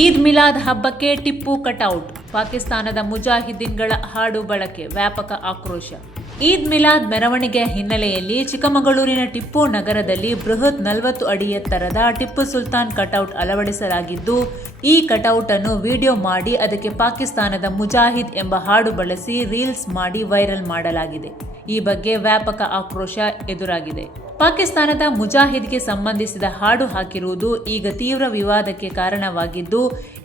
ಈದ್ ಮಿಲಾದ್ ಹಬ್ಬಕ್ಕೆ ಟಿಪ್ಪು ಕಟೌಟ್, ಪಾಕಿಸ್ತಾನದ ಮುಜಾಹಿದ್ದೀನ್ಗಳ ಹಾಡು ಬಳಕೆ, ವ್ಯಾಪಕ ಆಕ್ರೋಶ. ಈದ್ ಮಿಲಾದ್ ಮೆರವಣಿಗೆ ಹಿನ್ನೆಲೆಯಲ್ಲಿ ಚಿಕ್ಕಮಗಳೂರಿನ ಟಿಪ್ಪು ನಗರದಲ್ಲಿ ಬೃಹತ್ 40 ಅಡಿ ಎತ್ತರದ ಟಿಪ್ಪು ಸುಲ್ತಾನ್ ಕಟೌಟ್ ಅಳವಡಿಸಲಾಗಿದ್ದು, ಈ ಕಟೌಟ್ ಅನ್ನು ವಿಡಿಯೋ ಮಾಡಿ ಅದಕ್ಕೆ ಪಾಕಿಸ್ತಾನದ ಮುಜಾಹಿದ್ ಎಂಬ ಹಾಡು ಬಳಸಿ ರೀಲ್ಸ್ ಮಾಡಿ ವೈರಲ್ ಮಾಡಲಾಗಿದೆ. ಈ ಬಗ್ಗೆ ವ್ಯಾಪಕ ಆಕ್ರೋಶ ಎದುರಾಗಿದೆ. ಪಾಕಿಸ್ತಾನದ ಮುಜಾಹಿದ್ಗೆ ಸಂಬಂಧಿಸಿದ ಹಾಡು ಹಾಕಿರುವುದು ಈಗ ತೀವ್ರ ವಿವಾದಕ್ಕೆ ಕಾರಣವಾಗಿದ್ದು,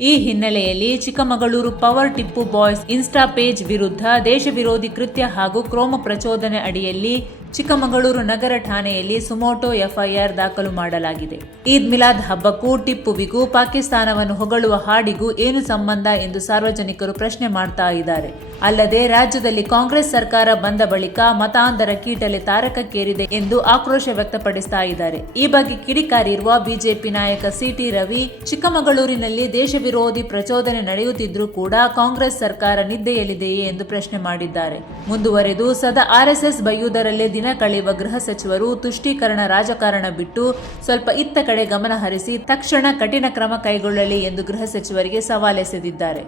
ಈ ಹಿನ್ನೆಲೆಯಲ್ಲಿ Chikkamagaluru power Tipu boys insta page ವಿರುದ್ಧ ದೇಶ ವಿರೋಧಿ ಕೃತ್ಯ ಹಾಗೂ ಕ್ರೋಮ ಪ್ರಚೋದನೆ ಅಡಿಯಲ್ಲಿ ಚಿಕ್ಕಮಗಳೂರು ನಗರ ಠಾಣೆಯಲ್ಲಿ ಸುಮೋಟೋ ಎಫ್ಐಆರ್ ದಾಖಲು ಮಾಡಲಾಗಿದೆ. ಈದ್ ಮಿಲಾದ್ ಹಬ್ಬಕ್ಕೂ ಟಿಪ್ಪುವಿಗೂ ಪಾಕಿಸ್ತಾನವನ್ನು ಹೊಗಳುವ ಹಾಡಿಗೂ ಏನು ಸಂಬಂಧ ಎಂದು ಸಾರ್ವಜನಿಕರು ಪ್ರಶ್ನೆ ಮಾಡ್ತಾ ಇದ್ದಾರೆ. ಅಲ್ಲದೆ ರಾಜ್ಯದಲ್ಲಿ ಕಾಂಗ್ರೆಸ್ ಸರ್ಕಾರ ಬಂದ ಬಳಿಕ ಮತಾಂಧರ ಕೀಟಲೆ ತಾರಕಕ್ಕೇರಿದೆ ಎಂದು ಆಕ್ರೋಶ ವ್ಯಕ್ತಪಡಿಸ್ತಾ ಇದ್ದಾರೆ. ಈ ಬಗ್ಗೆ ಕಿಡಿಕಾರಿರುವ ಬಿಜೆಪಿ ನಾಯಕ ಸಿಟಿ ರವಿ, ಚಿಕ್ಕಮಗಳೂರಿನಲ್ಲಿ ದೇಶ ವಿರೋಧಿ ಪ್ರಚೋದನೆ ನಡೆಯುತ್ತಿದ್ರೂ ಕೂಡ ಕಾಂಗ್ರೆಸ್ ಸರ್ಕಾರ ನಿದ್ದೆಯಲ್ಲಿದೆಯೇ ಎಂದು ಪ್ರಶ್ನೆ ಮಾಡಿದ್ದಾರೆ. ಮುಂದುವರೆದು ಸದಾ ಆರ್ಎಸ್ಎಸ್ ಬೈಯುವುದರಲ್ಲೇ ದಿನ ಕಳೆಯುವ ಗೃಹ ಸಚಿವರು ತುಷ್ಟೀಕರಣ ರಾಜಕಾರಣ ಬಿಟ್ಟು ಸ್ವಲ್ಪ ಇತ್ತ ಕಡೆ ಗಮನ ಹರಿಸಿ ತಕ್ಷಣ ಕಠಿಣ ಕ್ರಮ ಕೈಗೊಳ್ಳಲಿ ಎಂದು ಗೃಹ ಸಚಿವರಿಗೆ ಸವಾಲೆಸೆದಿದ್ದಾರೆ.